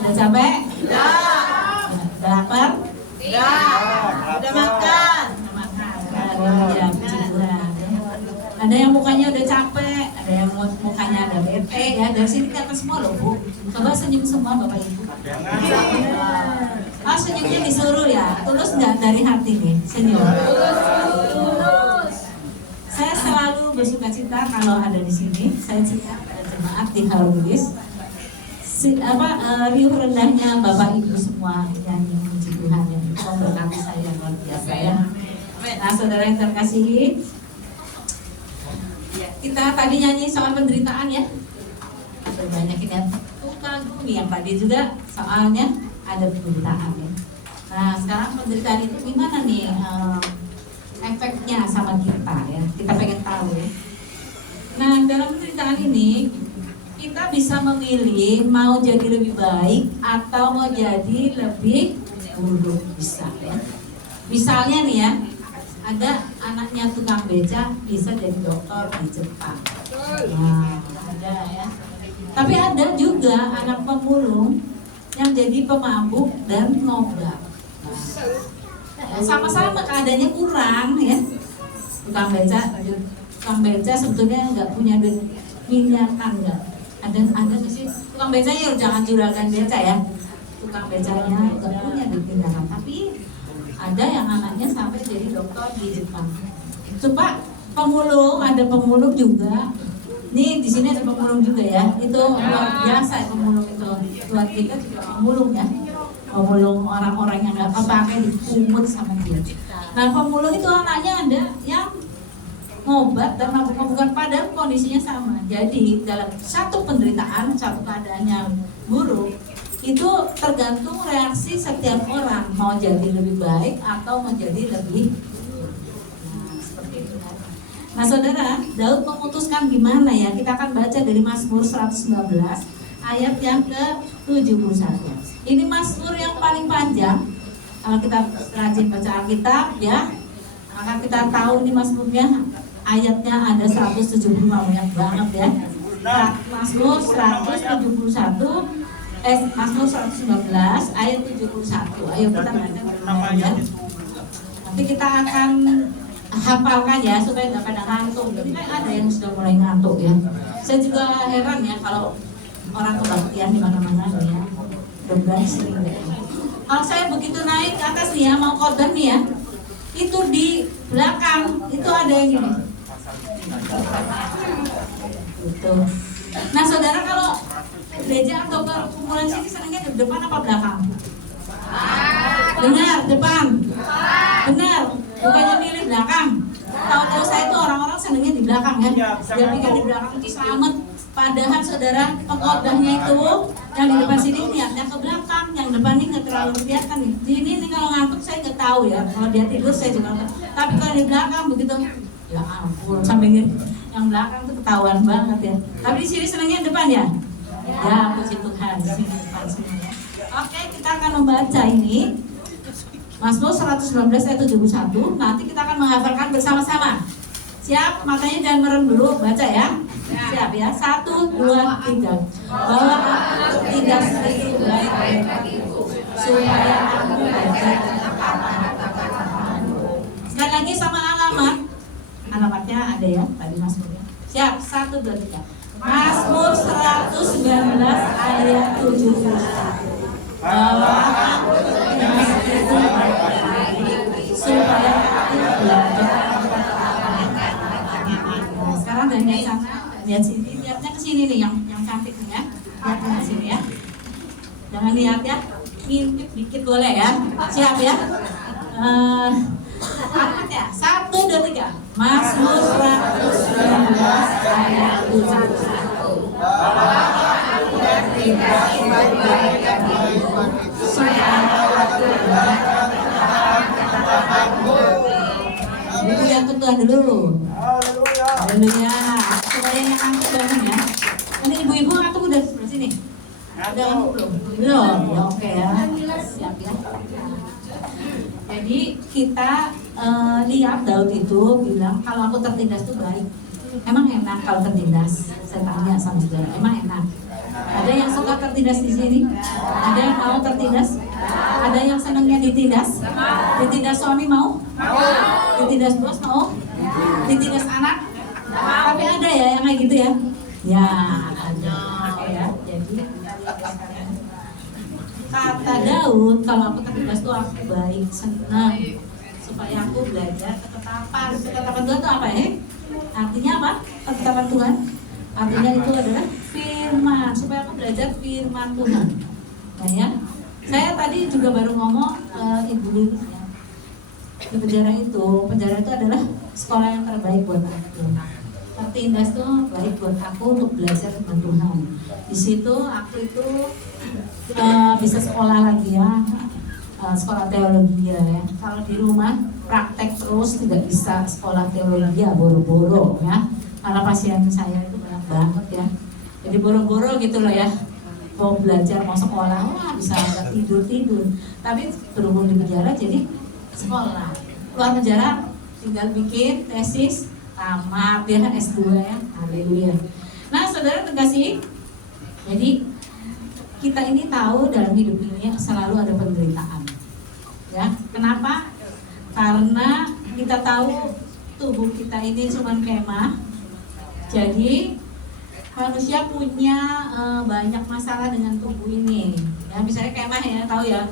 Udah capek? Udah. Udah lapar? Udah makan. Ya, ada yang mukanya udah capek, ada yang mukanya ada bete ya. Dari sini kelihatan semua loh Bu. Coba senyum semua Bapak Ibu. Oh senyumnya disuruh ya, tulus nggak dari hati nih senyum? Tulus. Saya selalu bersuka cita kalau ada di sini. Saya cita pada jemaat di Halulis. Riuh rendahnya Bapak Ibu semua yang memuji Tuhan yang memberkati saya luar biasa ya. Nah saudara yang terkasihi, kita tadi nyanyi soal penderitaan ya. Ada banyak ini ya, kagumi yang tadi juga soalnya ada penderitaan ya. Nah sekarang penderitaan itu gimana nih efeknya sama kita ya, kita pengen tahu ya. Nah dalam penderitaan ini kita bisa memilih mau jadi lebih baik atau mau jadi lebih buruk, bisa ya. Misalnya nih ya, ada anaknya tukang beca bisa jadi dokter di Jepang. Nah, ada ya. Tapi ada juga anak pemulung yang jadi pemabuk dan ngobat. Nah, sama-sama keadaannya kurang ya. Tukang beca sebetulnya nggak punya minyakan nggak. Ada sih tukang becanya jangan juragan beca ya. Tukang becanya nggak punya minyakan, tapi ada yang anaknya sampai jadi dokter di Jepang. Coba pemulung, ada pemulung juga. Nih di sini ada pemulung juga ya. Itu luar biasa pemulung itu. Luar kita juga pemulung ya. Pemulung orang-orang yang nggak pakai dipungut sama dia. Nah pemulung itu anaknya ada yang ngobat dan mabuk-mabukan padahal kondisinya sama. Jadi dalam satu penderitaan, satu keadaan yang buruk, itu tergantung reaksi setiap orang mau jadi lebih baik atau menjadi lebih seperti itu. Nah saudara, Daud memutuskan gimana ya? Kita akan baca dari Mazmur 119 ayat yang ke-71. Ini Mazmur yang paling panjang. Kalau kita rajin baca Alkitab ya, maka kita tahu ini Mazmurnya ayatnya ada 175, banyak banget ya. Mazmur 171 Mazmur 119 ayat 71. Ayo kita baca bersama ya. Nanti kita akan hafalkan ya supaya nggak pada ngantuk. Jadi kan ada yang sudah mulai ngantuk ya. Saya juga heran ya kalau orang kebaktian di mana-mana ya. Beban sering deh. Kalau saya begitu naik ke atas nih ya, mau khotbah nih ya, itu di belakang itu ada yang ini. Gitu. Nah saudara, kalau gereja atau perkumpulan sini senangnya di depan apa belakang? Benar, depan. Benar, bukannya milih belakang. Tahu-tahu saya itu orang-orang senangnya di belakang kan. Dia pikir di belakang itu selamat. Padahal saudara, pengkhotbahnya itu yang di depan sini niatnya ke belakang, yang depan ini nggak terlalu kelihatan nih. Di ini kalau ngantuk saya nggak tahu ya. Kalau dia tidur saya juga nggak. Tapi kalau di belakang begitu, ya ampun, sampai gini. Yang belakang tuh ketahuan banget ya. Tapi di sini senangnya depan ya. Ya, puji Tuhan, di sini depan sini ya. Oke, kita akan membaca ini Mazmur 119 ayat 71. Nanti kita akan menghafalkan bersama-sama. Siap? Matanya jangan merem dulu, baca ya. Siap ya. 1, 2, 3. Bahwa aku tidak sedikit baik bagiku, supaya aku belajar kata-katamu. Sekali lagi sama alamat. Alamatnya ada ya tadi Mazmurnya. Siap? 1, 2, 3. Mazmur 119 ayat 71. Bahwa aku tidak sedikit baik bagiku, supaya aku belajar kata-katamu. Sekarang dari sana. Lihat sini, lihatnya ke sini nih yang cantik nih ya. Lihatnya ke sini ya. Jangan lihat ya. Ngintip dikit boleh ya. Siap ya. Angkat ya. 1, 2, 3. Mazmur 119 ayat 71. Bahwa aku tidak baik bagiku, supaya aku belajar kata-katamu. Ibu yang Tuhan dulu. Haleluya. Supaya yang ngantuk bangun ya. Ini ibu-ibu ngantuk udah sebelah sini. Udah ngantuk belum? Belum. Ya oke ya. Siap ya. Jadi kita lihat Daud itu bilang kalau aku tertindas itu baik. Emang enak kalau tertindas? Saya tanya sama saudara. Emang enak? Ada yang suka tertindas di sini? Ada yang mau tertindas? Ada yang senangnya ditindas? Ditindas suami mau? Ditindas bos mau? Ditindas anak? Tapi ada ya yang kayak gitu ya? Ya ada. Oke ya. Jadi kata Daud, kalau aku tertindas tuh aku baik, senang, supaya aku belajar ketetapan. Ketetapan Tuhan itu apa ya? Artinya apa? Ketetapan Tuhan. Artinya itu adalah firman, supaya aku belajar firman Tuhan. Nah ya, saya tadi juga baru ngomong Ibu Lilis ya. Di penjara itu adalah sekolah yang terbaik buat aku. Tertindas tuh baik buat aku untuk belajar firman Tuhan. Di situ aku itu bisa sekolah lagi ya, sekolah teologi ya. Kalau di rumah praktek terus tidak bisa sekolah teologi ya, boro-boro ya. Karena pasien saya itu banyak banget ya. Jadi boro-boro gitu loh ya. Mau belajar, mau sekolah, wah bisa agak tidur. Tapi berhubung di penjara jadi sekolah. Keluar penjara tinggal bikin tesis, tamat ya, S2 ya. Haleluya. Nah, saudara terkasih, jadi kita ini tahu dalam hidup ini selalu ada penderitaan. Ya, kenapa? Karena kita tahu tubuh kita ini cuma kemah. Jadi manusia punya banyak masalah dengan tubuh ini. Ya, misalnya kemah ya, tahu ya.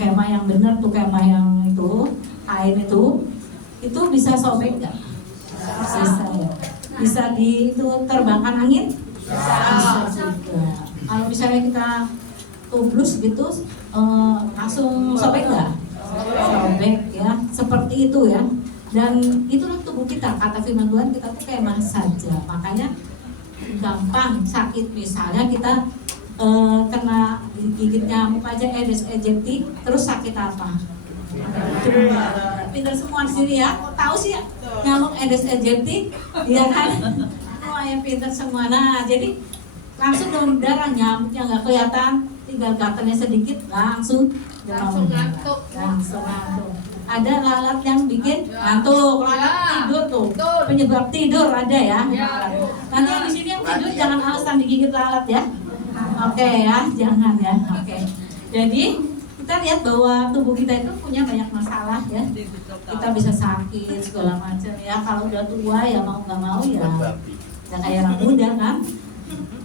Kemah yang benar tuh, kemah yang itu, kain itu bisa sobek nggak? Bisa ya. Bisa itu terbangkan angin? Bisa juga. Kalau misalnya kita tublus gitu, langsung sobek nggak? Sobek ya, seperti itu ya. Dan itulah tubuh kita, kata firman Tuhan, kita tuh kemah saja. Makanya gampang sakit, misalnya kita kena gigit nyamuk aja Aedes aegypti, terus sakit apa? Pintar semua di sini ya, kok tahu sih ya nyamuk Aedes aegypti, iya kan? Oh ya pintar semua. Nah jadi langsung dalam darah, nyamuknya nggak kelihatan, tinggal gatalnya sedikit, langsung ngantuk. Ada lalat yang bikin ngantuk, lalat tidur tuh, penyebab tidur ada ya. Nanti yang di sini yang tidur jangan alasan digigit lalat ya. Oke ya, jangan ya. Oke. Jadi kita lihat bahwa tubuh kita itu punya banyak masalah ya. Kita bisa sakit segala macam ya. Kalau udah tua ya mau nggak mau ya, udah kayak orang muda kan.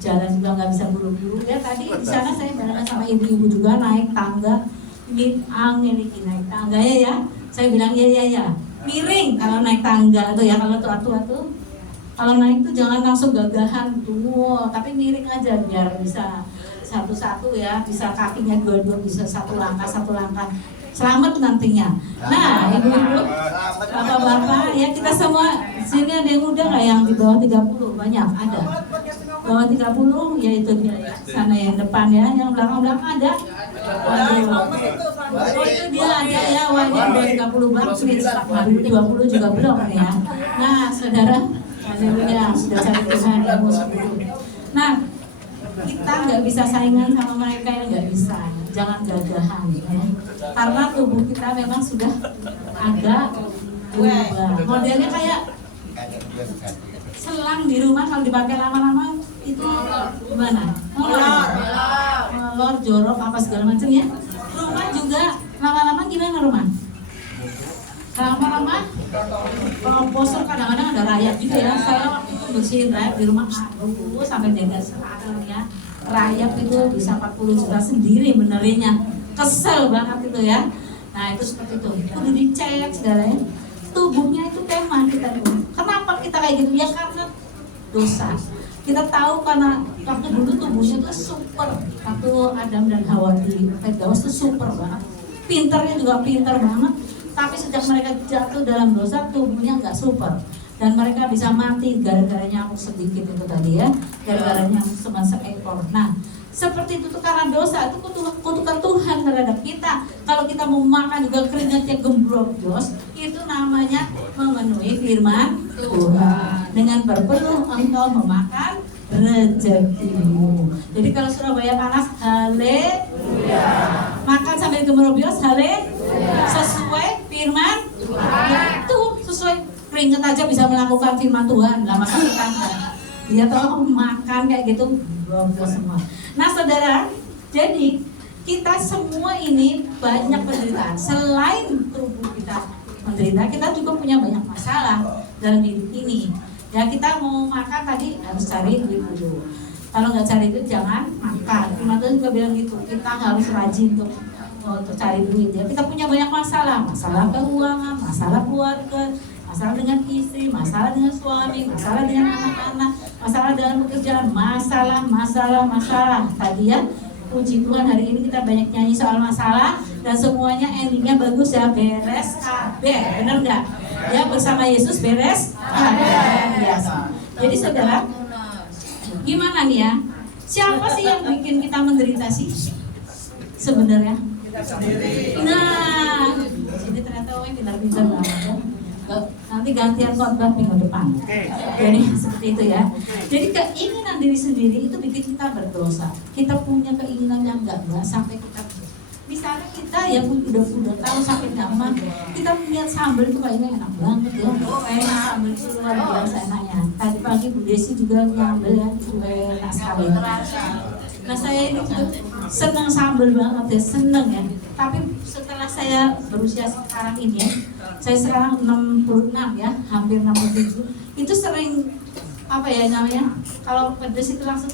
Jalan juga nggak bisa buru-buru ya. Tadi di sana saya bareng sama ibu-ibu juga naik tangga. Ini angin naik tangga ya. Saya bilang ya. Miring kalau naik tangga tuh ya, kalau tua-tua tuh. Kalau naik tuh jangan langsung gagahan tuh, tapi miring aja biar bisa satu-satu ya, bisa kakinya dua-dua, bisa satu langkah. Selamat nantinya. Nah, ibu-ibu, bapak-bapak ya, kita semua sini ada yang muda nggak yang di bawah 30? Banyak, ada. Bawah 30 ya itu dia ya. Sana yang depan ya, yang belakang-belakang ada. Oh itu dia ada ya, wajah dari 30 banget, 20 juga belum ya. Nah, saudara, haleluya, sudah cari Tuhan ya, nah, kita nggak bisa saingan sama mereka yang nggak bisa. Jangan gagahan ya. Karena tubuh kita memang sudah agak berubah. Modelnya kayak selang di rumah, kalau dipakai lama-lama itu gimana? Molor, jorok, apa segala macam ya. Rumah juga lama-lama gimana rumah? Lama-lama posor, kadang-kadang ada rayap juga ya. Saya waktu itu bersihin rayap di rumah, aduh sampai jaga sekarang ya. Rayap itu bisa 40 juta sendiri benerinnya. Kesel banget itu ya. Nah itu seperti itu, udah dicek segalanya. Tubuhnya itu kemah kita itu. Kenapa kita kayak gitu? Ya karena dosa. Kita tahu karena waktu dulu tubuhnya tuh super. Waktu Adam dan Hawa di Firdaus tuh super banget. Pinternya juga pinter banget. Tapi sejak mereka jatuh dalam dosa, tubuhnya nggak super. Dan mereka bisa mati gara-gara nyamuk sedikit itu tadi ya. Gara-gara nyamuk cuma seekor. Nah, seperti itu tuh karena dosa, itu kutukan Tuhan terhadap kita. Kalau kita mau makan juga keringatnya gembrojos, itu namanya memenuhi firman Tuhan. Dengan berpeluh engkau memakan rezekimu. Jadi kalau Surabaya panas, haleluya. Makan sambil gembrojos, haleluya. Sesuai firman Tuhan. Itu sesuai keringat aja bisa melakukan firman Tuhan. Lah masa kita dia tahu makan kayak gitu goblok semua. Nah saudara, jadi kita semua ini banyak penderitaan. Selain tubuh kita menderita, kita juga punya banyak masalah dalam hidup ini. Ya kita mau makan tadi harus cari duit dulu. Kalau nggak cari duit jangan makan. Firman Tuhan juga bilang gitu. Kita harus rajin untuk cari duit. Ya kita punya banyak masalah keuangan, masalah keluarga, masalah dengan istri, masalah dengan suami, masalah dengan anak-anak, masalah dalam pekerjaan, masalah. Tadi ya, puji Tuhan hari ini kita banyak nyanyi soal masalah dan semuanya endingnya bagus ya, beres kabeh, benar nggak? Ya bersama Yesus beres kabeh. Biasa. Jadi saudara, gimana nih ya? Siapa sih yang bikin kita menderita sih? Sebenarnya? Nah, jadi ternyata pintar-pintar banget ya. Nanti gantian khotbah minggu depan. Jadi seperti itu ya. Jadi keinginan diri sendiri itu bikin kita berdosa. Kita punya keinginan yang enggak sampai kita. Misalnya kita ya udah tahu sakit gampang, kita melihat sambal itu kayaknya enak banget ya. Enak sambal itu luar biasa enaknya. Tadi pagi Bu Desi juga ngambil ya, juga enak sekali. Nah saya ini tuh senang sambal banget ya, seneng ya. Tapi setelah saya berusia sekarang ini ya, saya sekarang 66 ya, hampir 67. Itu sering apa ya namanya? Kalau pedes itu langsung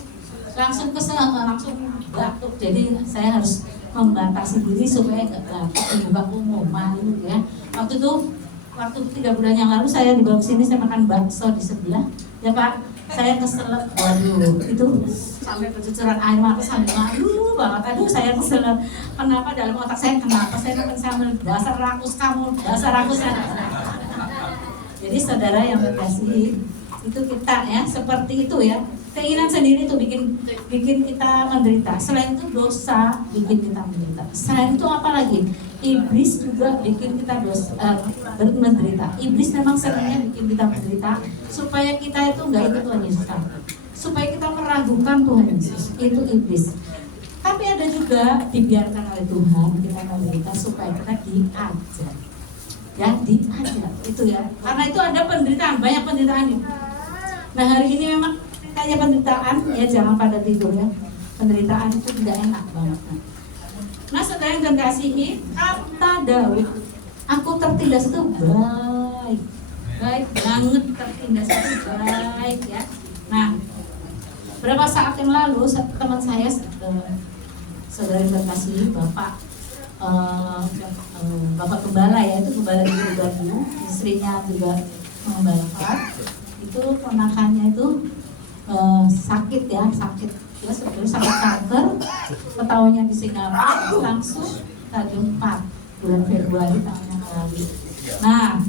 kesel, langsung batuk. Jadi saya harus membatasi diri supaya nggak batuk di muka umum, malu ya. Waktu 3 bulan yang lalu saya dibawa ke sini, saya makan bakso di sebelah. Ya Pak, saya kesel, waduh, itu sampai bercucuran air mata sambil malu banget. Aduh, saya kesel. Kenapa dalam otak saya, kenapa saya makan sambal? Dasar rakus kamu, dasar rakus ya. Jadi saudara yang terkasih, itu kita ya seperti itu ya. Keinginan sendiri itu bikin kita menderita. Selain itu dosa bikin kita menderita. Selain itu apa lagi? Iblis juga bikin kita menderita. Iblis memang sebenarnya bikin kita menderita supaya kita itu nggak ikut Tuhan Yesus, supaya kita meragukan Tuhan Yesus. Itu iblis. Tapi ada juga dibiarkan oleh Tuhan kita menderita supaya kita diajar. Ya, diajar itu ya. Karena itu ada penderitaan, banyak penderitaan ini. Nah hari ini memang tanya penderitaan ya, jangan pada tidur ya. Penderitaan itu tidak enak banget. Nah saudara yang kasihi, kata Daud, aku tertindas itu baik banget, tertindas itu baik ya. Nah berapa saat yang lalu teman saya, saudara yang terkasihi, bapak gembala ya, itu gembala di Batu, istrinya juga mengembalakan. Itu ponakannya itu sakit ya, dia sebetulnya sakit kanker, ketahuannya di Singapura, langsung tadi 4 bulan Februari tahun yang lalu. Nah,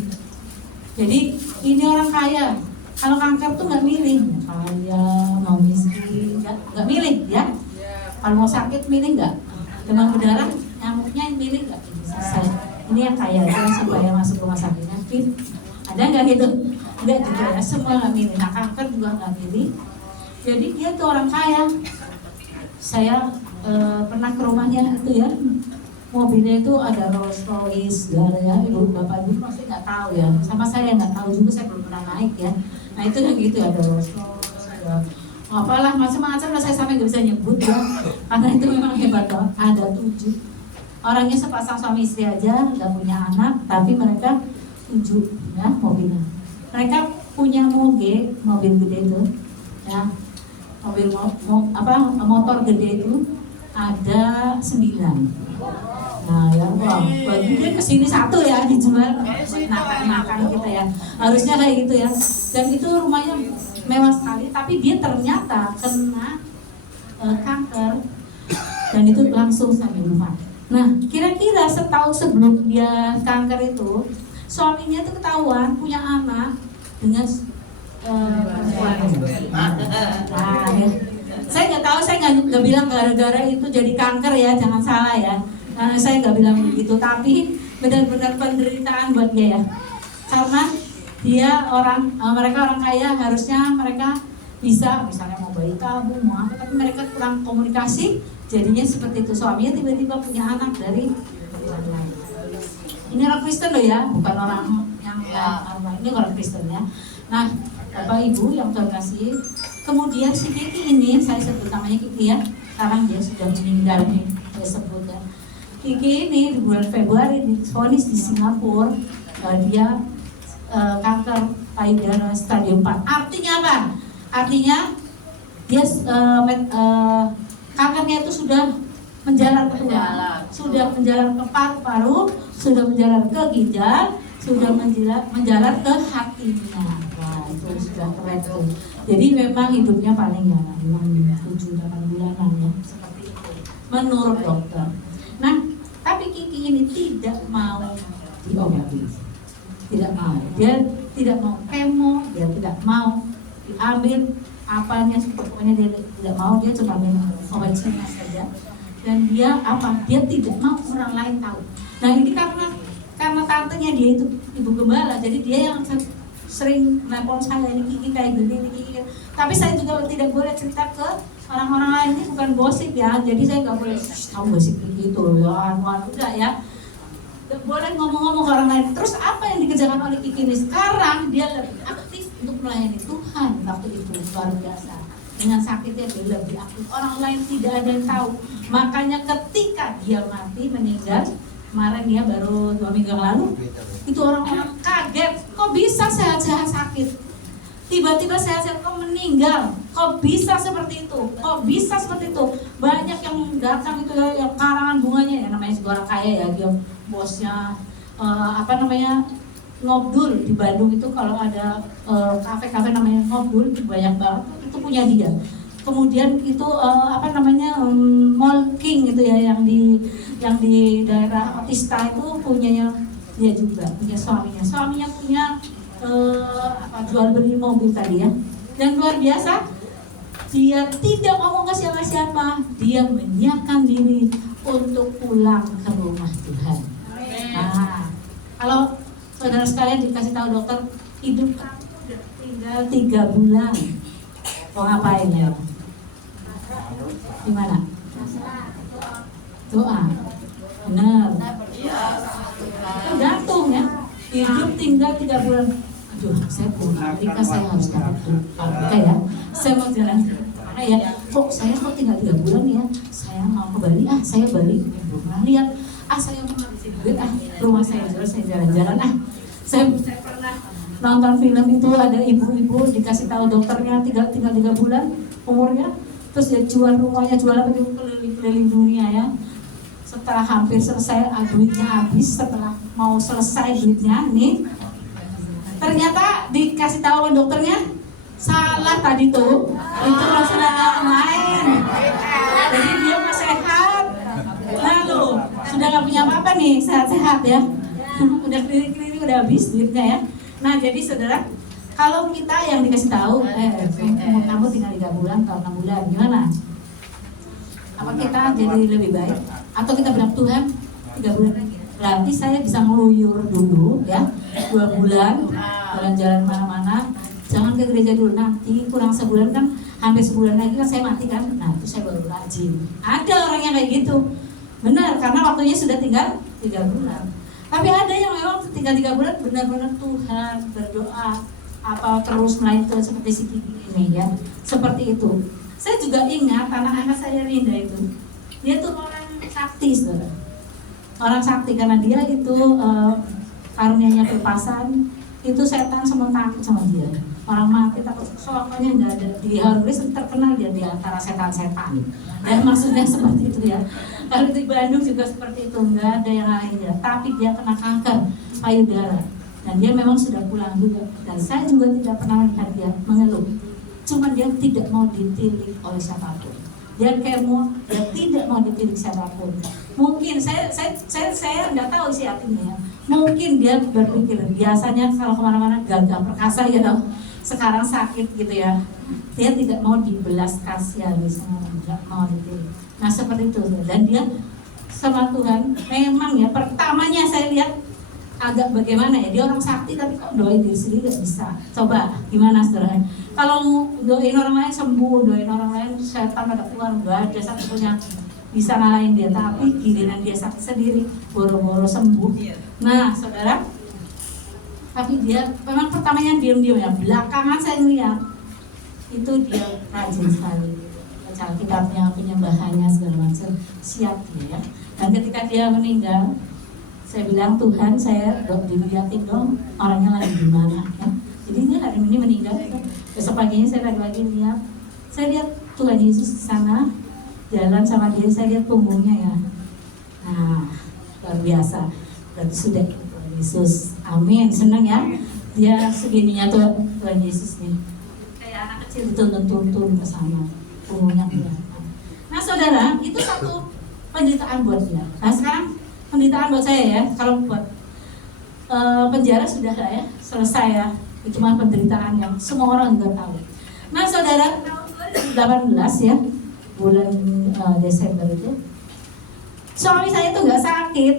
jadi ini orang kaya. Kalau kanker tuh nggak milih, kaya mau miskin, nggak milih ya. Kalau mau sakit milih nggak? Demam berdarah, nyamuknya milih nggak? Selesai. Ini yang kaya aja supaya masuk rumah sakitnya. Ada nggak gitu? Enggak juga ya, semua nggak milih. Nah kanker juga nggak milih. Jadi dia tuh orang kaya. Saya pernah ke rumahnya itu ya, mobilnya itu ada Rolls Royce, ya. Ibu bapak dulu pasti nggak tahu ya. Sama saya nggak tahu juga, saya belum pernah naik ya. Nah itu yang gitu, ada Rolls Royce, ada apalah macam-macam lah, saya sampai nggak bisa nyebut ya. Karena itu memang hebat banget. Ada 7 orangnya, sepasang suami istri aja, nggak punya anak, tapi mereka 7 ya mobilnya. Mereka punya mobil gede itu ya, motor gede itu ada 9. Nah ya bagi dia kesini 1 ya, dijual makan kita ya, harusnya kayak gitu ya. Dan itu rumahnya mewah sekali, tapi dia ternyata kena kanker dan itu langsung sampai wafat. Nah kira-kira setahun sebelum dia kanker itu, suaminya itu ketahuan punya anak dengan perempuan. Nah, ya. Saya nggak tahu, saya nggak bilang gara-gara itu jadi kanker ya, jangan salah ya. Nah, saya nggak bilang begitu, tapi benar-benar penderitaan buat dia ya. Karena dia mereka orang kaya, harusnya mereka bisa misalnya mau bayi tabung, mau apa, tapi mereka kurang komunikasi, jadinya seperti itu. Suaminya tiba-tiba punya anak dari perempuan lain. Ini orang Kristen loh ya, bukan orang yang ini orang Kristen ya. Nah, Bapak Ibu yang terkasih, Kemudian si Kiki ini, saya sebut namanya Kiki ya, sekarang dia sudah meninggal nih, saya sebut ya. Kiki ini di bulan Februari divonis di Singapura, dia kanker payudara stadium 4. Artinya apa? Artinya dia kankernya itu sudah menjalar ke tulang, sudah menjalar ke paru-paru, sudah menjalar ke ginjal, sudah menjalar ke hatinya. Wah, itu sudah keren tuh. Jadi memang hidupnya paling ya 7-8 bulanan ya, seperti itu menurut dokter. Nah, tapi Kiki ini tidak mau diobati, tidak mau. Dia tidak mau kemo, dia tidak mau diambil apanya, pokoknya dia tidak mau. Dia cuma minum obat Cina saja. Dan dia apa? Dia tidak mau orang lain tahu. Nah, ini karena tantenya dia itu ibu gembala, jadi dia yang sering nelpon saya, ini Kiki kayak gini, ini Kiki. Tapi saya juga tidak boleh cerita ke orang-orang lain, ini bukan gosip ya. Jadi saya nggak boleh tahu gosip gitu ya, udah ya. Nggak boleh ngomong-ngomong ke orang lain. Terus apa yang dikerjakan oleh Kiki ini sekarang? Dia lebih aktif untuk melayani Tuhan waktu itu, luar biasa. Dengan sakitnya dia lebih aktif. Orang lain tidak ada yang tahu. Makanya ketika dia mati, meninggal kemarin ya, baru 2 minggu yang lalu, itu orang-orang kaget, kok bisa sehat-sehat sakit, tiba-tiba sehat-sehat kok meninggal, kok bisa seperti itu, kok bisa seperti itu. Banyak yang datang itu ya, yang karangan bunganya ya, namanya juga orang kaya ya, dia bosnya Ngobdul di Bandung itu. Kalau ada kafe-kafe namanya Ngobdul itu banyak banget, itu punya dia. Kemudian itu Mall King itu ya, yang di daerah Otista itu punyanya dia juga, punya suaminya punya jual beli mobil tadi ya. Dan luar biasa, dia tidak ngomong ke siapa-siapa, dia menyiapkan diri untuk pulang ke rumah Tuhan. Nah, kalau saudara sekalian dikasih tahu dokter, hidup kamu udah tinggal 3 bulan, mau ngapain ya? Gimana? Doa. Benar. Gantung ya. Hidup tinggal 3 bulan. Aduh, saya pulang Amerika, saya harus dapat Amerika ya. Saya mau jalan mana ya? Kok tinggal 3 bulan ya? Saya mau ke Bali, saya Bali. Belum lihat. Saya mau ngabisin duit, rumah saya jual, saya jalan-jalan. Saya pernah nonton film itu, ada ibu-ibu dikasih tahu dokternya tinggal 3 bulan umurnya. Terus dia jual rumahnya, jual apa itu, keliling dunia ya. Setelah hampir selesai, duitnya habis. Setelah mau selesai duitnya nih, ternyata dikasih tahu oleh dokternya, salah tadi tuh, itu sudah main. Jadi dia masih sehat. Lalu sudah nggak punya apa-apa nih, sehat-sehat ya. Udah keliling-keliling, udah habis duitnya ya. Nah, jadi saudara, kalau kita yang dikasih tahu, kamu tinggal 3 bulan atau 6 bulan, gimana? Apa kita jadi lebih baik? Atau kita bilang, Tuhan 3 bulan lagi, berarti saya bisa ngeluyur dulu ya, 2 bulan, jalan-jalan mana-mana, jangan ke gereja dulu, nanti kurang sebulan kan, hampir sebulan lagi kan saya mati kan, nah itu saya baru rajin. Ada orang yang kayak gitu, benar, karena waktunya sudah tinggal 3 bulan. Tapi ada yang memang tinggal 3 bulan benar-benar Tuhan, berdoa, terus melayani Tuhan seperti si Kiki ini ya, seperti itu. Saya juga ingat anak-anak saya Rinda itu, dia tuh orang sakti, saudara. Orang sakti karena dia itu karunianya kepasan, itu setan semua takut sama dia. Orang mati takut, soalnya nggak ada di Harvard terkenal dia di antara setan-setan. Dan maksudnya seperti itu ya. Kalau di Bandung juga seperti itu, nggak ada yang lainnya. Tapi dia kena kanker payudara. Dan dia memang sudah pulang juga. Dan saya juga tidak pernah lihat dia mengeluh. Cuma dia tidak mau ditilik oleh siapapun. Dia kemo, dia tidak mau ditilik siapapun. Mungkin saya nggak tahu isi hatinya ya. Mungkin dia berpikir biasanya kalau kemana-mana gagah perkasa ya dong. Sekarang sakit gitu ya. Dia tidak mau dibelas kasihan, tidak mau ditilik. Nah seperti itu. Dan dia sama Tuhan memang ya, pertamanya saya lihat agak bagaimana ya, dia orang sakti tapi kok doain diri sendiri gak bisa. Coba gimana saudara? Kalau doain orang lain sembuh, doain orang lain setan pada keluar, gak ada satu yang bisa ngalahin dia. Tapi giliran dia sakit sendiri, boro-boro sembuh. Nah saudara, tapi dia memang pertamanya diam-diam ya. Belakangan saya ngeliat itu dia rajin sekali baca kitabnya, penyembahannya segala macam, siap dia ya. Dan ketika dia meninggal, saya bilang, Tuhan, saya dilihatin dong orangnya lagi di mana ya. Jadi dia hari ini meninggal, besok paginya saya lagi lihat, saya lihat Tuhan Yesus di sana jalan sama dia, saya lihat punggungnya ya. Nah, luar biasa. Berarti sudah Tuhan Yesus. Amin, senang ya. Dia segininya Tuhan Yesus nih. Kayak anak kecil dituntun ke sana, punggungnya kelihatan. Nah, saudara, itu satu penderitaan buat dia. Nah, sekarang penderitaan buat saya ya, kalau buat penjara sudah lah ya, selesai ya. Itu cuma penderitaan yang semua orang juga tahu. Nah, saudara, tahun 2018 ya, bulan Desember itu, suami saya itu nggak sakit,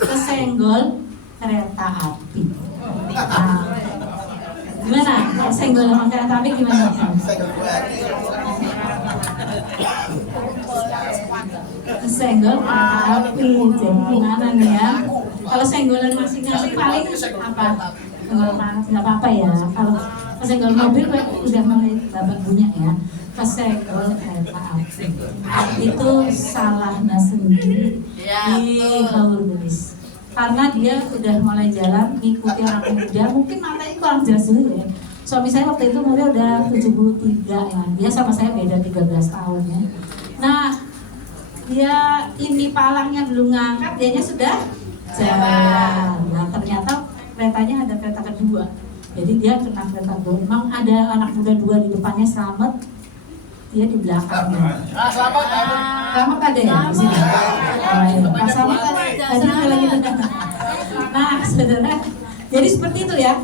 kesenggol kereta api. Nah, gimana? Kesenggol sama kereta api gimana? Senggol kereta api, jadi gimana nih ya? Kalau senggolan masing-masing paling apa? Senggol panas nggak apa-apa ya. Kalau kesenggol mobil udah mulai babak bunyi ya. Kesenggol kereta api itu salahnya sendiri di Haurulis. Karena dia udah mulai jalan ngikuti orang muda, mungkin matanya kurang jelas dulu ya. Suami saya waktu itu umurnya udah 73 ya. Dia sama saya beda 13 tahun ya. Nah, dia ini palangnya belum ngangkat, dianya sudah jalan. Nah, ternyata keretanya ada kereta kedua. Jadi dia kena kereta kedua. Memang ada anak muda dua di depannya selamat, dia di belakangnya. Selamat ada ya di sini. Pak Selamat tadi lagi tengah. Nah, saudara, jadi seperti itu ya.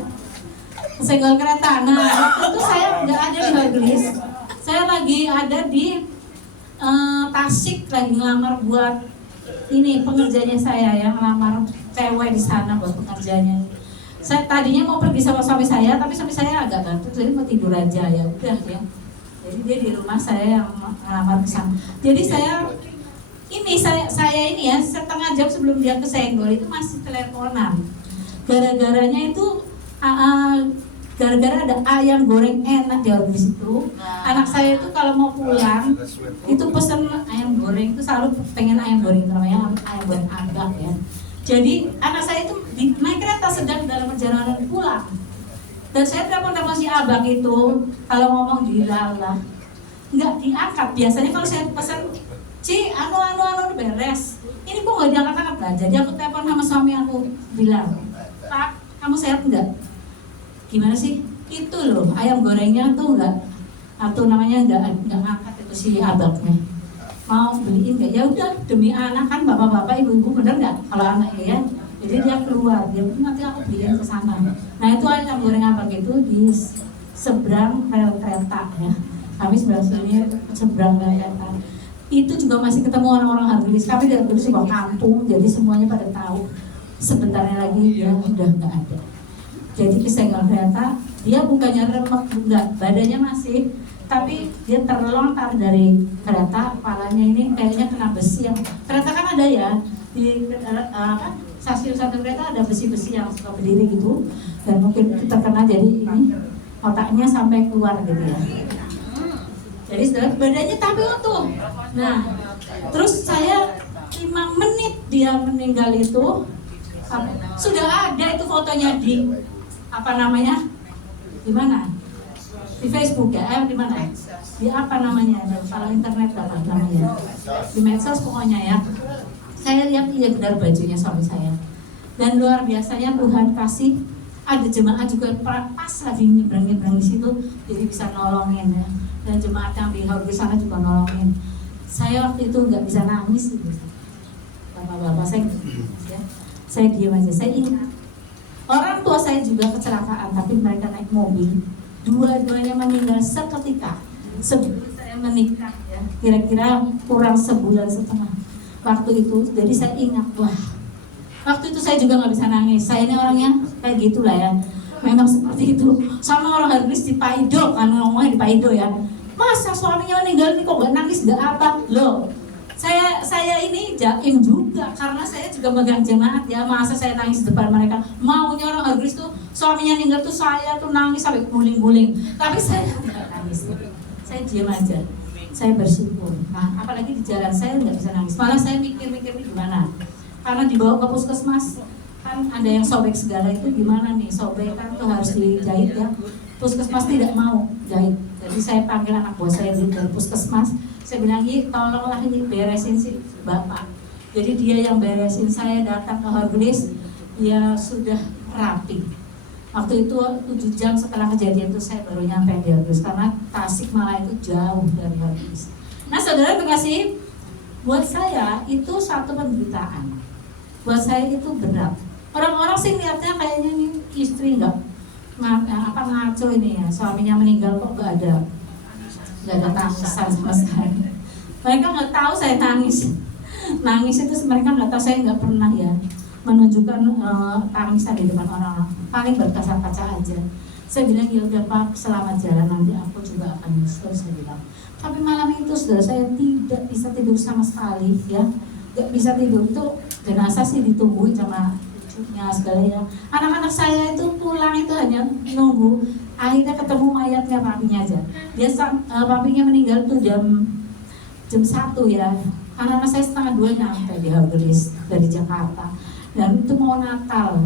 Senggol kereta. Nah, waktu itu saya nggak ada di Haurulis. Saya lagi ada di Tasik, lagi ngelamar buat ini pengerjanya saya yang ngelamar cewek di sana buat pekerjanya. Saya tadinya mau pergi sama suami saya, tapi suami saya agak gantung, jadi mau tidur aja ya udah ya. Jadi dia di rumah, saya yang ngelamar ke sana. Jadi saya ini ya setengah jam sebelum dia kesenggol itu masih teleponan. Gara-garanya itu gara-gara ada ayam goreng enak di Haurulis itu. Anak saya itu kalau mau pulang itu pesen ayam goreng, itu selalu pengen ayam goreng, namanya ayam goreng agak ya. Jadi anak saya itu naik kereta sedang dalam perjalanan pulang. Dan saya telepon si abang itu, kalau ngomong dilalah nggak diangkat. Biasanya kalau saya pesan, Ci, anu beres. Ini kok nggak diangkat-angkat lah. Jadi aku telepon sama suami aku bilang, Pak, kamu sehat nggak? Gimana sih? Itu loh, ayam gorengnya tuh nggak, atau namanya nggak angkat itu si abangnya. Mau beliin nggak? Ya udah, demi anak kan, bapak-bapak, ibu-ibu bener nggak? Kalau anaknya ya. Jadi dia keluar, dia nanti aku beliin ke sana. Nah itu ayam goreng abang itu di seberang rel kereta ya. Kami sebelah sini seberang rel kereta. Itu juga masih ketemu orang-orang Haurulis. Kami dari dulu sih kampung, jadi semuanya pada tahu. Sebentarnya lagi dia udah nggak ada. Jadi kesenggol kereta, dia bukannya remek, enggak, badannya masih, tapi dia terlontar dari kereta, kepalanya ini kayaknya kena besi yang kereta kan ada ya di stasiun satu kereta ada besi-besi yang suka berdiri gitu, dan mungkin itu terkena, jadi ini otaknya sampai keluar gitu ya. Jadi setelah badannya tapi utuh. Nah, terus saya 5 menit dia meninggal itu sudah ada itu fotonya di apa namanya? Di mana? Di Facebook ya? Di mana? Di apa namanya? Kalau internet apa namanya? Di medsos pokoknya ya. Saya lihat iya benar bajunya suami saya. Dan luar biasanya Tuhan kasih ada jemaat juga pas lagi nyebrang-nyebrang di situ, jadi bisa nolongin ya. Dan jemaat yang di Haurulis sana juga nolongin. Saya waktu itu nggak bisa nangis gitu. Bapak-bapak saya ya. Saya diam aja, saya ingat orang tua saya juga kecelakaan, tapi mereka naik mobil, dua-duanya meninggal seketika sebelum saya menikah ya, kira-kira kurang sebulan setengah waktu itu. Jadi saya ingat, wah waktu itu saya juga nggak bisa nangis. Saya ini orangnya kayak gitulah ya, memang seperti itu. Sama orang Haurulis di Paido, kan ngomongnya di Paido ya, masa suaminya meninggal ini kok nggak nangis, nggak apa loh. Saya ini jaim juga karena saya juga megang jemaat ya. Masa saya nangis di depan mereka? Maunya orang Haurulis tuh suaminya meninggal tuh saya tuh nangis sampai guling-guling. Tapi saya nggak nangis. nangis. Saya diam aja, saya bersyukur. Nah, apalagi di jalan saya nggak bisa nangis, malah saya mikir-mikir nih gimana. Karena dibawa ke puskesmas, kan ada yang sobek segala, itu gimana nih, sobek kan tuh harus dijahit ya. Puskesmas tidak mau jahit, jadi saya panggil anak buah saya dari puskesmas. Saya bilang, tolonglah ini beresin si bapak. Jadi dia yang beresin, saya datang ke Hercules, dia sudah rapi. Waktu itu 7 jam setelah kejadian itu saya baru nyampe di Hercules, karena Tasikmalaya itu jauh dari Hercules. Nah saudara terkasih, buat saya itu satu penderitaan. Buat saya itu berat. Orang-orang sih lihatnya kayaknya ini istri ngaco ini ya, suaminya meninggal kok nggak ada tangisan sama sekali. Mereka nggak tahu saya nangis itu mereka nggak tahu, saya nggak pernah ya menunjukkan tangisan di depan orang-orang, paling berkaca-kaca aja. Saya bilang ya udah Pak, selamat jalan, nanti aku juga akan nyusul, saya bilang. Tapi malam itu sudah saya tidak bisa tidur sama sekali ya, nggak bisa tidur. Itu jenazah sih ditungguin sama cucunya segala ya. Anak-anak saya itu pulang itu hanya nunggu, akhirnya ketemu mayatnya papinya aja. Dia papinya meninggal tuh jam 1 ya. Anak-anak saya setengah 2 nyampe di Hercules dari Jakarta. Dan itu mau Natal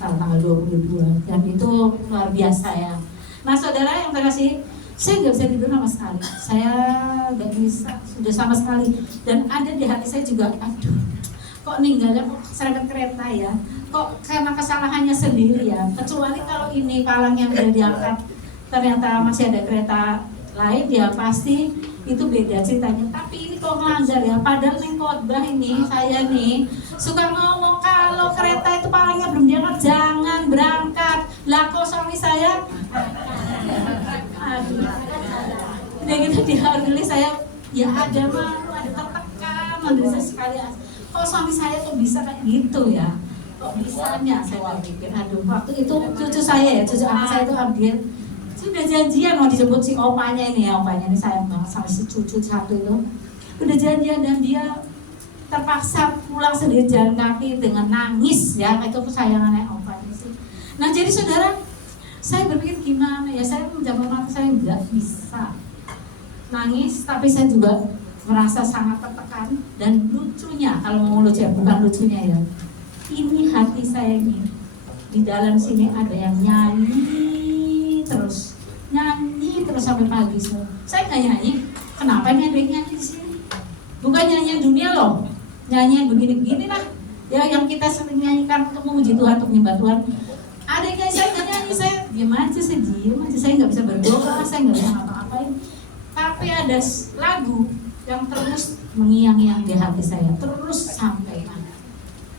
tanggal 22, dan itu luar biasa ya. Nah saudara yang terkasih, saya nggak bisa tidur sama sekali, saya nggak bisa sudah sama sekali. Dan ada di hati saya juga, aduh, kok ninggalnya kok serempet kereta ya, kok karena kesalahannya sendiri ya. Kecuali kalau ini palang yang udah diangkat ternyata masih ada kereta lain ya, pasti itu beda ceritanya. Tapi ini kok ngelanggar ya, padahal nih khotbah ini saya nih suka ngomong kalau kereta itu palingnya belum diangkat jangan berangkat. Lah kok suami saya udah gitu di Hercules saya ya ada malu, ada tertekan, menderita sekali. Kok suami saya kok bisa kayak gitu ya, kok bisanya, saya pikir aduh. Waktu itu cucu saya ya, cucu anak saya itu Abdiel, sudah janjian mau dijemput si opanya ini ya, opanya ini sayang banget sama si cucu satu itu, udah janjian dan dia terpaksa pulang sendiri jalan kaki dengan nangis ya. Itu kesayangannya opanya sih. Nah jadi saudara, saya berpikir gimana ya, saya menjaga mata saya nggak bisa nangis, tapi saya juga merasa sangat tertekan. Dan lucunya, kalau mau lucu ya, bukan lucunya ya, ini hati saya ini di dalam sini ada yang nyanyi terus sampai pagi. Saya nggak nyanyi, kenapa nih ada yang nyanyi di sini? Bukan nyanyian dunia loh, nyanyian begini-begini lah ya, yang kita sering nyanyikan untuk memuji Tuhan, untuk menyembah Tuhan. Ada yang nyanyi, saya nggak nyanyi, saya diam aja, saya nggak bisa berdoa, saya nggak bisa ngapa-ngapain. Tapi ada lagu yang terus mengiang-iang di hati saya, terus sampai mana.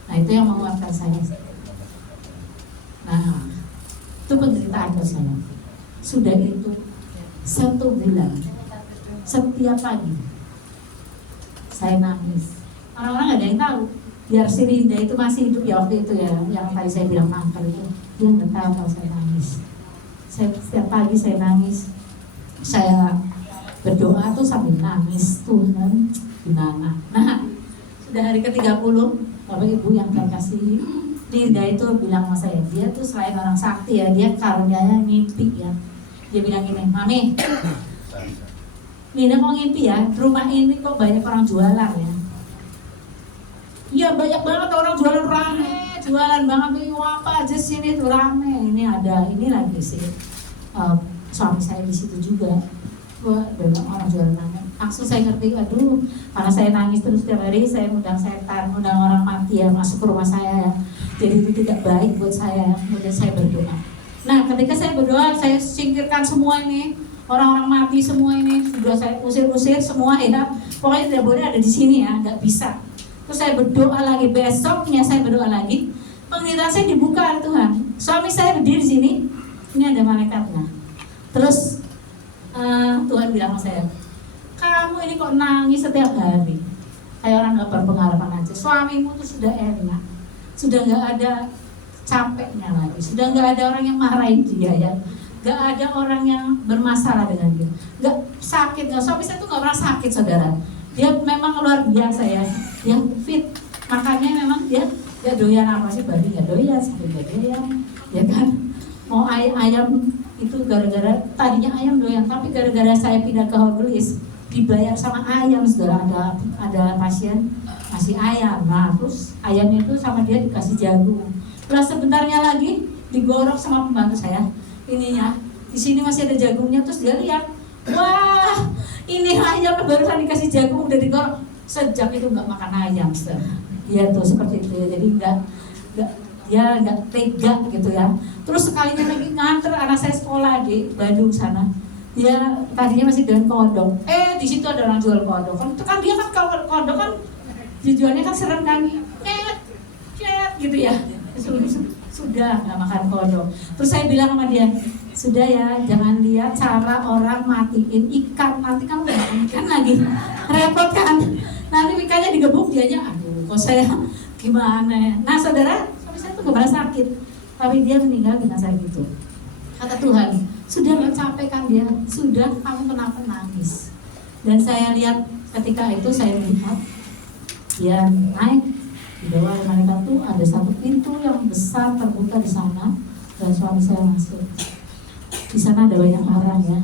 Nah itu yang menguatkan saya. Nah itu penderitaan buat saya. Sudah itu 1 bulan setiap pagi saya nangis. Orang-orang nggak ada yang tahu. Biar si Linda itu masih hidup ya waktu itu ya, yang tadi saya bilang kanker itu, dia nggak tahu kalau saya nangis. Setiap pagi saya nangis. Saya berdoa tuh sambil nangis, Tuhan gimana. Nah sudah hari ke-30, Bapak Ibu yang terkasih, Linda itu bilang sama saya, dia tuh selain orang sakti ya, dia karunianya mimpi ya. Dia bilang gini, Mami, Linda mau ngimpi ya, rumah ini kok banyak orang jualan ya. Iya banyak banget orang jualan, rame, jualan banget, apa aja sini tuh rame. Ini ada, ini lagi sih suami saya di situ juga. Wah, banyak orang jualan rame. Langsung saya ngerti, aduh, karena saya nangis terus tiap hari, saya undang setan, undang orang mati ya masuk ke rumah saya ya. Jadi itu tidak baik buat saya. Kemudian saya berdoa. Nah, ketika saya berdoa, saya singkirkan semua ini, orang-orang mati semua ini, sudah saya usir-usir semua ya. Pokoknya tidak boleh ada di sini ya, nggak bisa. Terus saya berdoa lagi, besoknya saya berdoa lagi, penglihatan saya dibuka Tuhan. Suami saya berdiri di sini, ini ada malaikatnya. Terus Tuhan bilang sama saya, kamu ini kok nangis setiap hari, kayak orang nggak berpengharapan aja. Suamimu tuh sudah enak, sudah nggak ada capeknya lagi, sudah nggak ada orang yang marahin dia ya, nggak ada orang yang bermasalah dengan dia, nggak sakit. Suami saya tuh nggak pernah sakit saudara. Dia memang luar biasa ya, dia fit, makanya memang dia doyan apa sih, babi nggak doyan, sapi nggak doyan, ya kan. Mau ayam Itu gara-gara tadinya ayam doyan, tapi gara-gara saya pindah ke Hogelis dibayar sama ayam, saudara. Ada pasien masih ayam, nah terus ayamnya itu sama dia dikasih jagung. Lah sebentarnya lagi digorok sama pembantu saya ininya, di sini masih ada jagungnya. Terus dia lihat, wah ini ayam barusan dikasih jagung udah digorok. Sejak itu nggak makan ayam, saudara. Iya tuh seperti itu ya, jadi nggak tega gitu ya. Terus sekalinya lagi nganter anak saya sekolah di Bandung sana, dia tadinya masih dengan kodok, di situ ada orang jual kodok. Kan dia kan kalau kodok kan dijualnya kan serem kan, cet gitu ya. Sudah nggak makan kodok. Terus saya bilang sama dia, sudah ya, jangan lihat cara orang matiin ikan, nanti kamu nggak ikan lagi, repot kan. Nanti ikannya digebuk, dianya aduh kok saya gimana ya. Nah saudara, suami saya tuh gak pernah sakit, tapi dia meninggal dengan saya gitu. Kata Tuhan, sudah gak capek kan dia, sudah kamu kenapa nangis. Dan saya lihat ketika itu, saya lihat dia naik di bawah malaikat tuh ada satu pintu yang besar terbuka di sana, dan suami saya masuk. Di sana ada banyak orang ya.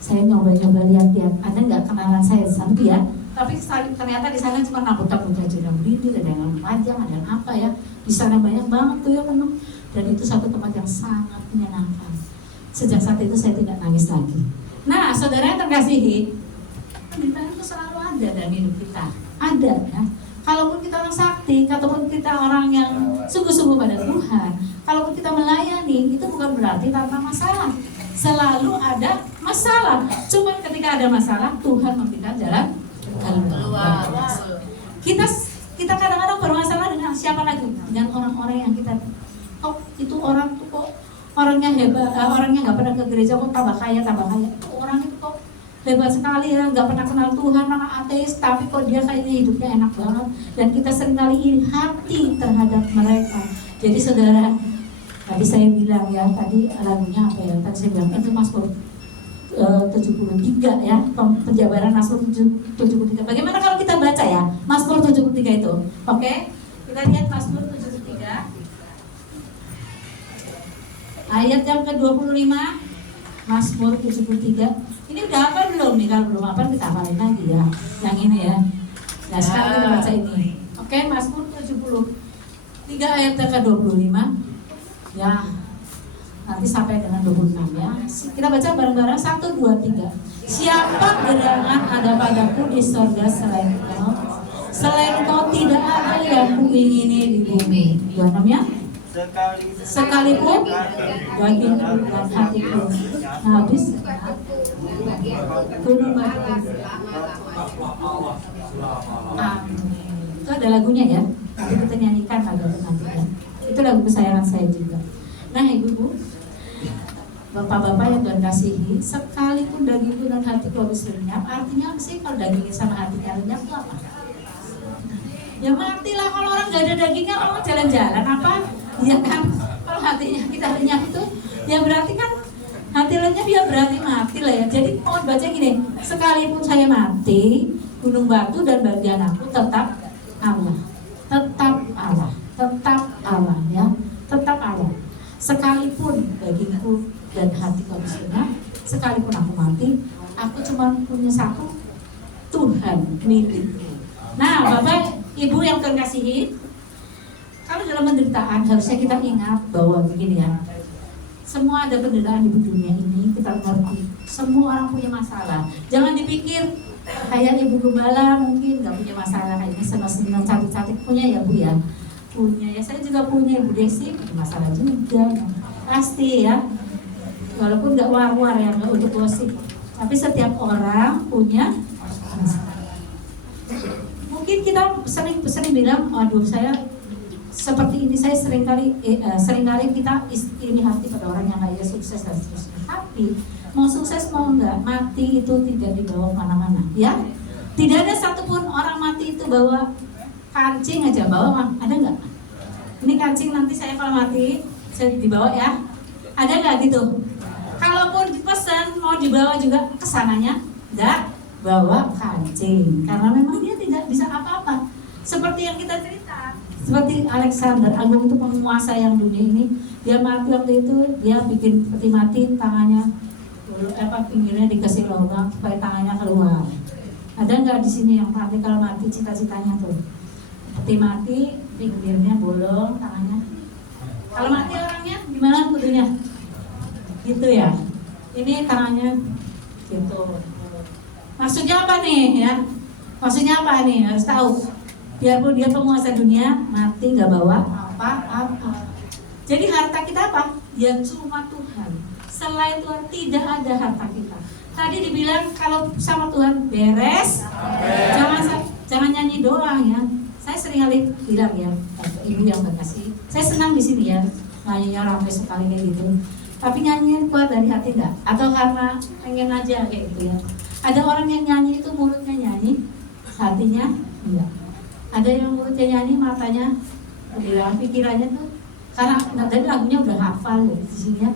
Saya nyoba-nyoba lihat-lihat, ada nggak kenalan saya di sana ya? Tapi ternyata di sana cuma nakut-nakut aja, ada berdiri, ada yang panjang, ada yang apa ya. Di sana banyak banget tuh ya penuh. Dan itu satu tempat yang sangat menyenangkan. Sejak saat itu saya tidak nangis lagi. Nah, saudara yang terkasihi, penderitaan itu selalu ada dalam hidup kita. Ada ya. Kalaupun kita orang sakti, kalaupun kita orang yang sungguh-sungguh pada Tuhan, kalaupun kita melayani, itu bukan berarti tanpa masalah. Selalu ada masalah. Cuma ketika ada masalah, Tuhan memberikan jalan keluar. Kita kadang-kadang bermasalah dengan siapa lagi? Dengan orang-orang yang kita, kok itu orang tuh kok orangnya hebat, orangnya nggak pernah ke gereja kok tambah kaya. Itu orang itu kok hebat sekali ya, nggak pernah kenal Tuhan, malah ateis, tapi kok dia kayaknya hidupnya enak banget. Dan kita seringkali iri hati terhadap mereka. Jadi saudara, tadi saya bilang ya, tadi lagunya apa ya? Tadi saya bilang itu Mazmur 73 ya, penjabaran Mazmur 73. Bagaimana kalau kita baca ya Mazmur 73 itu? Oke, kita lihat Mazmur 73 ayat yang ke-25. Mazmur 73. Ini udah apa belum nih? Kalau belum apa kita hafalin lagi ya. Yang ini ya. Nah sekarang kita baca ini. Oke, Mazmur 73 ayat yang ke-25. Ya, nanti sampai dengan 26 ya. Kita baca bareng-bareng 1, 2, 3. Siapa gerangan ada padaku di surga selain Engkau? Selain Engkau tidak ada yang kuingini di bumi. 26 ya. Sekalipun dagingku dan hatiku habis gunung batu. Itu ada lagunya ya. Nanti kita nyanyikan lagu nanti ya. Itu lagu kesayangan saya juga. Nah ibu-ibu, bapak-bapak yang Tuhan kasihi, sekalipun dagingku dan hatiku habis lenyap, artinya apa sih kalau dagingnya sama hatinya lenyap itu apa? Ya matilah. Kalau orang gak ada dagingnya, orang jalan-jalan apa? Ya kan, kalau hatinya kita lenyap itu, ya berarti kan hati lenyap ya berarti mati lah ya. Jadi mau baca gini, sekalipun saya mati, gunung batu dan bagian aku tetap Allah. Tetap Allah, tetap Allah ya, tetap Allah. Sekalipun dagingku dan hatiku habis lenyap, sekalipun aku mati, aku cuma punya satu, Tuhan milikku. Nah Bapak Ibu yang terkasihi, kalau dalam penderitaan harusnya kita ingat bahwa begini ya, semua ada penderitaan di dunia ini, kita ngerti. Semua orang punya masalah. Jangan dipikir kayak Ibu Gembala mungkin nggak punya masalah, kayaknya senang-senang cantik-cantik. Punya ya Bu ya? Punya ya, saya juga punya. Ibu Desi punya masalah juga, pasti ya. Walaupun nggak war-war ya, nggak untuk gosip. Tapi setiap orang punya masalah. Mungkin kita sering bilang, aduh saya seperti ini, saya seringkali kita iri hati pada orang yang kaya sukses dan seterusnya. Tapi mau sukses mau enggak, mati itu tidak dibawa kemana-mana ya. Tidak ada satupun orang mati itu bawa kancing aja, bawa ada enggak? Ini kancing nanti saya kalau mati saya dibawa ya, ada enggak gitu? Kalaupun dipesan mau dibawa juga kesananya enggak bawa kancing, karena memang dia tidak bisa apa-apa. Seperti yang kita cerita, seperti Alexander Agung itu penguasa yang dunia ini, dia mati waktu itu, dia bikin peti mati, tangannya pinggirnya dikasih lubang supaya tangannya keluar. Ada nggak di sini yang mati kalau mati cita-citanya tuh peti mati, pinggirnya bolong, tangannya. Kalau mati orangnya gimana kudunya? Gitu ya. Ini tangannya gitu. Maksudnya apa nih ya? Maksudnya apa nih? Harus tahu. Biarpun dia penguasa dunia, mati nggak bawa apa-apa. Jadi harta kita apa? Ya cuma Tuhan. Selain Tuhan tidak ada harta kita. Tadi dibilang kalau sama Tuhan beres, jangan nyanyi doang ya. Saya sering kali bilang ya, ibu yang berkasih. Saya senang di sini ya, nyanyinya ramai sekali kayak gitu. Tapi nyanyinya keluar dari hati enggak? Atau karena pengen aja kayak gitu ya? Ada orang yang nyanyi itu mulutnya nyanyi, hatinya enggak. Ada yang mulutnya nyanyi, matanya bilang pikirannya tuh karena dari lagunya udah hafal ya di sini ya.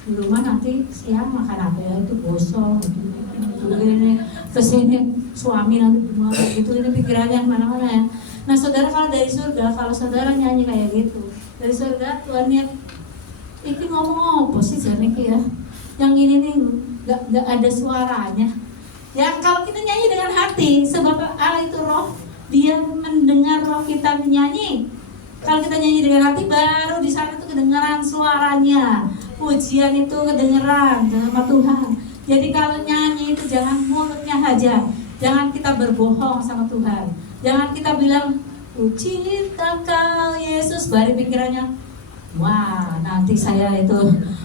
Di rumah nanti siang makan apa ya, itu gosong gitu. Ini kesini suami nanti rumah gitu, ini pikirannya kemana-mana ya. Nah saudara, kalau dari surga, kalau saudara nyanyi kayak gitu dari surga, Tuhan lihat ini ngomong apa sih Janiki ya, yang ini nih nggak ada suaranya ya. Kalau kita nyanyi dengan hati, sebab Allah itu roh, dia mendengar roh kita menyanyi. Kalau kita nyanyi dengan hati, baru di sana tuh kedengaran suaranya, pujian itu kedengeran sama Tuhan. Jadi kalau nyanyi itu jangan mulutnya aja, jangan kita berbohong sama Tuhan, jangan kita bilang puji Kau Yesus, baru pikirannya wah nanti saya itu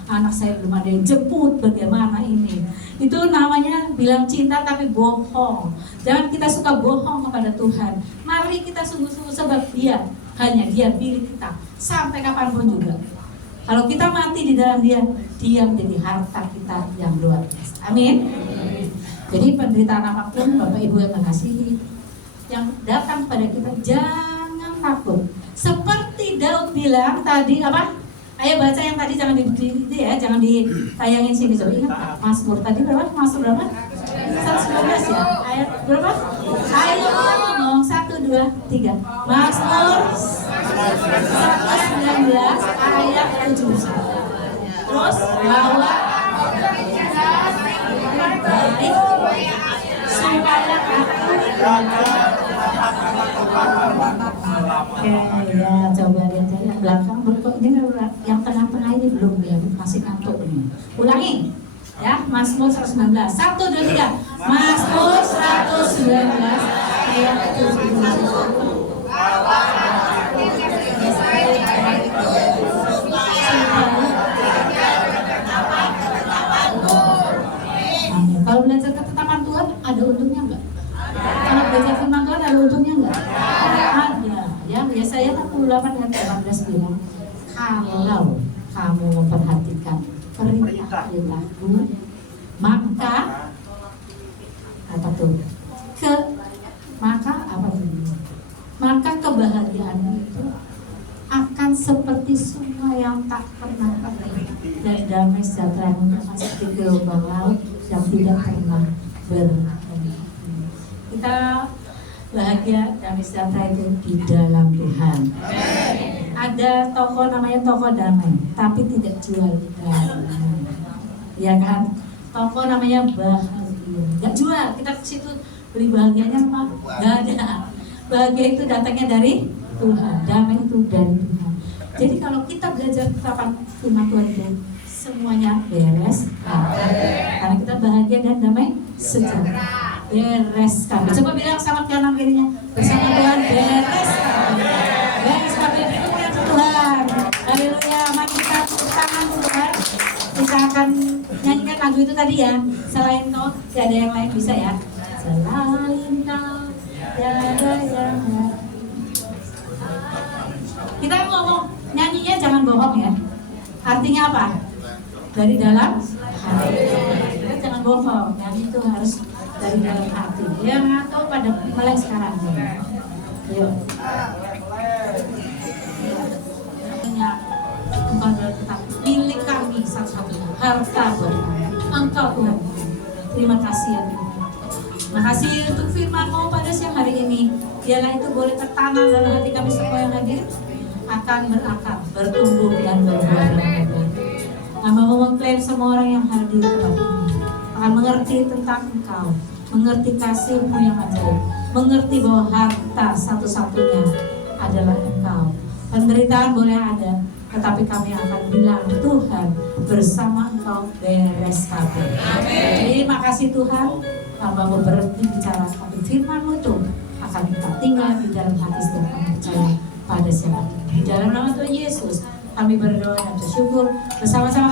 anak saya belum ada yang jemput, bagaimana ini. Itu namanya bilang cinta tapi bohong. Jangan kita suka bohong kepada Tuhan. Mari kita sungguh-sungguh, sebab hanya dia milik kita sampai kapanpun juga. Kalau kita mati di dalam dia menjadi harta kita yang luar biasa. Amin. Jadi penderitaan apapun Bapak Ibu yang mengasihi, yang datang pada kita, jangan takut. Seperti Daud bilang tadi apa? Ayo baca yang tadi, jangan jangan ditayangin sini, coba ingat Pak. Mazmur tadi berapa? Mazmur berapa? 119 ya. Ayat berapa? Ayo ngomong 1, 2, 3. Mazmur 119 ayat 7. Terus bahwa supaya ya, coba lihat yang belakang ini, yang tengah-tengah ini belum ya, masih kantuk ini. Ulangi ya, Mazmur 119 1, 2, 3. Mazmur 119 ayat 7. Kalau belajar ketetapan Tuhan ada untungnya enggak? Kalau belajar firman Tuhan ada untungnya enggak? Ada. Ya, Yesaya 48 ayat 18 bilang, kalau kamu memperhatikan perintah-perintahku, maka apa tuh? Maka kebahagiaan itu akan seperti sungai yang tak pernah kering, dan damai sejahtera seperti gelombang laut yang tidak pernah berhenti. Kita bahagia damai sejahtera itu di dalam Tuhan. Ada toko namanya toko damai, tapi tidak jual damai. Ya kan? Toko namanya bahagia, nggak jual. Kita ke situ beli bahagianya apa? Nggak ada. Bahagia itu datangnya dari Tuhan, damai itu dari Tuhan. Jadi kalau kita belajar ketetapan firman Tuhan itu semuanya beres, karena kita bahagia dan damai sejahtera. Beres kami. Coba bilang sama kanan kirinya, bersama Tuhan beres kami. Beres kami dengan Tuhan. Haleluya. Mari kita tepuk tangan Tuhan. Kita akan nyanyikan lagu itu tadi ya. Selain Kau tidak ada yang lain, bisa ya. Selain Kau tiada yang lain. Kita ngomong nyanyinya jangan bohong ya. Artinya apa? Dari dalam hati. Kita jangan bohong. Nyanyi itu harus dari dalam hati. Yang atau pada mulai sekarang. Yuk. Engkau adalah tetap milik kami satu-satunya, harta buat kami. Engkau Tuhan. Terima kasih ya Tuhan. Makasih untuk firman-Mu pada siang hari ini. Biarlah itu boleh tertanam dalam hati kami semua yang hadir, akan berakar, bertumbuh dan berbuah dengan baik. Hamba mau mengklaim semua orang yang hadir di tempat ini akan mengerti tentang Engkau, mengerti kasih-Mu yang ajaib, mengerti bahwa harta satu-satunya adalah Engkau. Penderitaan boleh ada, tetapi kami akan bilang, Tuhan, bersama Engkau beres kabeh. Jadi makasih Tuhan, hamba mau berhenti bicara, tapi firman-Mu itu akan kita tinggal di dalam hati setiap kami percaya pada siang hari ini. Di dalam nama Tuhan Yesus, kami berdoa dan bersyukur bersama-sama.